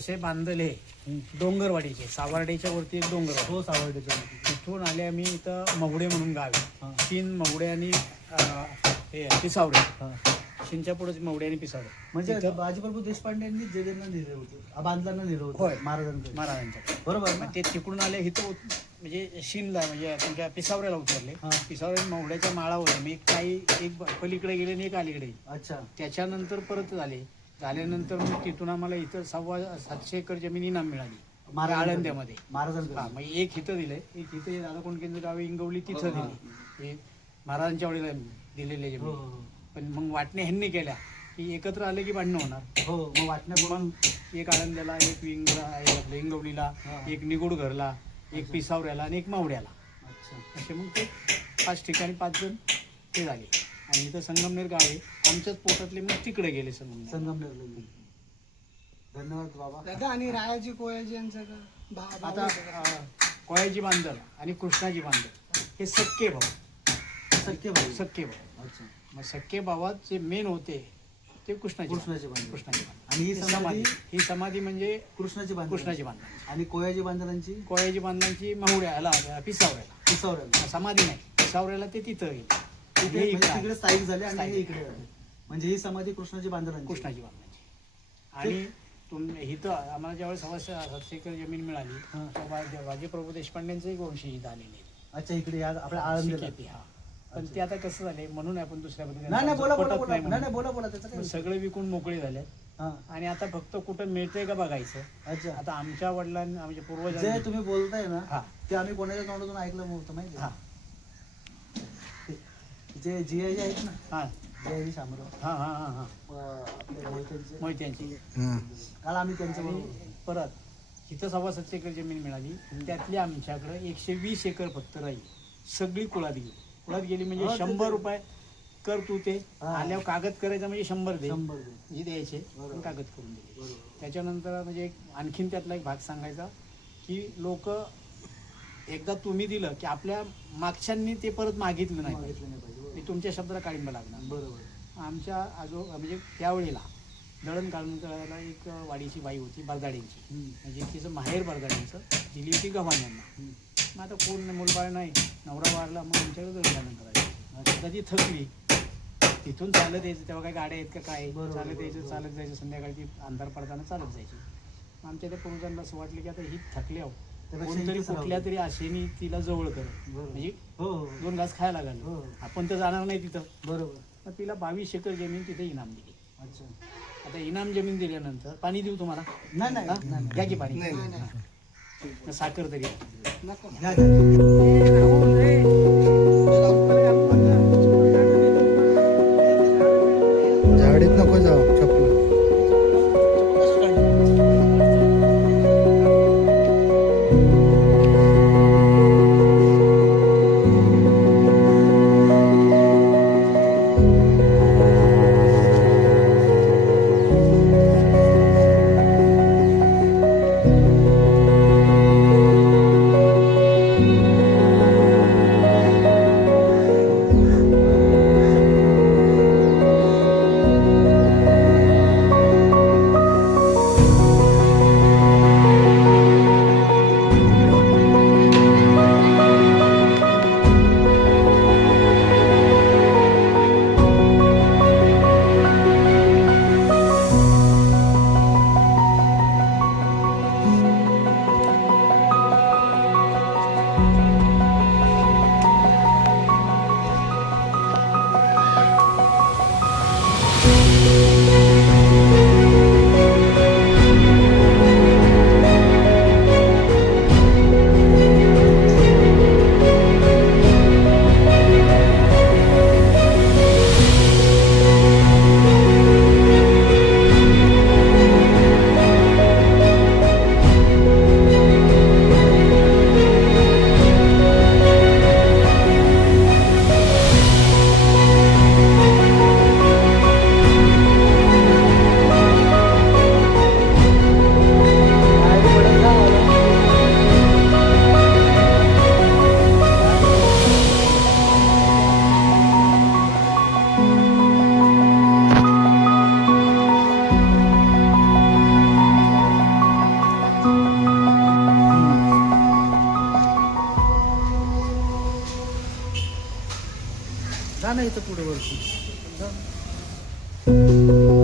तसे बांधले डोंगरवाडीचे, सावर्डेच्या वरती एक डोंगरवाडी. हो, सावर्डेच्या वरती. तिथून आले आम्ही इथं मवडे म्हणून गाव हां. आहे. शिन, मवडे आणि हे पिसावडे. हां. शिनच्या पुढेच मवडे आणि पिसावडे. म्हणजे तिथं बाजीप्रभू देशपांडेंनी जगन्ना लिहिलं होतं, बांधलांना लिहिलं होतं. होय. महाराजांकडे. महाराजांच्या. बरोबर ना? मग ते तिकडून आले इथं म्हणजे शिनला म्हणजे त्यांच्या पिसावऱ्याला उतरले. हां. पिसावऱ्या मवड्याच्या माळावर मी काही एक पलीकडे गेले आणि एक अलीकडे गेले. अच्छा. त्याच्यानंतर परत झाल्यानंतर मग तिथून आम्हाला इथं 750 एकर जमीन इनाम मिळाली आळंद्यामध्ये. महाराजांकडे. हा, मग एक इथं दिलंय, एक इथं दादा कोंडकेंचं गाव इंगवली तिथं दिली. हे महाराजांच्या वेळेला दिलेले हो, जमीन. पण मग वाटण्या ह्यांनी केल्या की एकत्र आले की भांडणं होणार. हो. मग वाटण्या मग एक आळंद्याला, एक इंगवलीला, हां. एक निगुड घरला, एक पिसावऱ्याला आणि एक मावड्याला. अच्छा. असे मग ते 5 ठिकाणी 5 जण ते झाले. आणि इथं संगमनेर गाव आहे आमच्याच पोटातले, मग तिकडे गेले संगमनेरला गेले. धन्यवाद बाबा. दादा आणि रायाजी कोयाजी यांचं का आता कोयाजी बांधल आणि कृष्णाजी बांधल हे सक्के भाऊ. सख्य भाऊ. सक्के भाऊ. अच्छा. मग सक्के भावात जे मेन होते ते कृष्णाजी कृष्णाची बांधव. कृष्णाजी बांधल. आणि ही ही समाधी ही समाधी म्हणजे कृष्णाची बांधव. कृष्णाजी बांधल. आणि कोयाजी बांधवांची कोयाजी बांधलांची माहुड्याला पिसावऱ्याला पिसावऱ्याला. समाधी नाही, पिसावऱ्याला ते तिथं गेले. तिथे हे म्हणजे इकडे तिकडे स्थायिक झाले आणि स्थायिक. हे इकडे आले. म्हणजे ही समाधी कृष्णाची बांधवांची. कृष्णाजी बांधलांची. आणि इथं आम्हाला ज्यावेळेस 750 एकर जमीन मिळाली हां. तेव्हा बाजीप्रभू देशपांडेंचे एक वंशी इथं आलेले आहेत. अच्छा. इकडे या आपल्या आळंदीला. शिकेती, हा. पण ते आता कसं झालंय म्हणून आपण दुसऱ्या नाही नाही, बोला बोला पटत बोला. नाही नाही म्हणून. नाही, बोला बोला. त्याचं काय. सगळे विकून मोकळे झाले हां. आणि आता फक्त कुठं मिळतंय का बघायचं. अच्छा. आता आमच्या वडिलांनी आमच्या जे पूर्वजांनी तुम्ही बोलताय ना हा ते आम्ही कोणाच्या तोंडातून ऐकलं नव्हतं माहिती हा आहे? जे जियाजी आहेत ना, हा जियाजी शामराव, हा हा हा हा आपले मोहित्यांचे, मोहित्यांची. काल आम्ही त्यांच्या आणि बरोबर. परत इथं 750 एकर जमीन मिळाली. त्यातली आमच्याकडे 120 एकर फक्त राहील. सगळी कुळात गेली म्हणजे हो, ते- 100 रुपये कर तू ते हा. आल्यावर कागद करायचा म्हणजे 100 दे 100 दे. जे द्यायचे बरोबर. पण कागद करून दिले. बरोबर. त्याच्यानंतर म्हणजे आणखीन त्यातला एक भाग सांगायचा की लोक एकदा तुम्ही दिलं की आपल्या मागच्यांनी ते परत मागितलं नाही पाहिजे. मागितलं नाही पाहिजे. मी तुमच्या शब्दाला काढिंबा लागणार. बरोबर. आमच्या म्हणजे त्यावेळेला दळण काढून करायला एक वाडीची बाई होती बरदाडींची. हम्म. म्हणजे तिचं माहेर बरदाडींचं, दिली होती गव्हाण यांना. हम्म. मग आता कोण मुलबाळ नाही, नवरा वारला, मग आमच्याकडे दळण करायचं. आता ती थकली, तिथून चालत यायचं. तेव्हा काय गाड्या आहेत का काय, बरोबर, चालत यायचं, बरोबर. चालत जायचं. संध्याकाळी ती अंधार पडताना चालत जायची. मग आमच्या त्या पूर्वजांना असं वाटलं की आता ही थकली आहो, त्यापेक्षा कोणतरी इथंच कुठल्या राहू. तरी आशेने तिला जवळ कर, बरोबर. म्हणजे हो हो 2 घास खायला घाल. हो. आपण तर जाणार नाही तिथं. बरोबर. मग तिला 22 एकर जमीन तिथे इनाम दिली. अच्छा. आता इनाम जमीन दिल्यानंतर पाणी देऊ तुम्हाला? नाही नाही हा? नाही. घ्या की पाणी. नाही, नाही. तर साखर तरी नको. घ्या, घ्या. झाडीत नको जाऊ चपल. आहे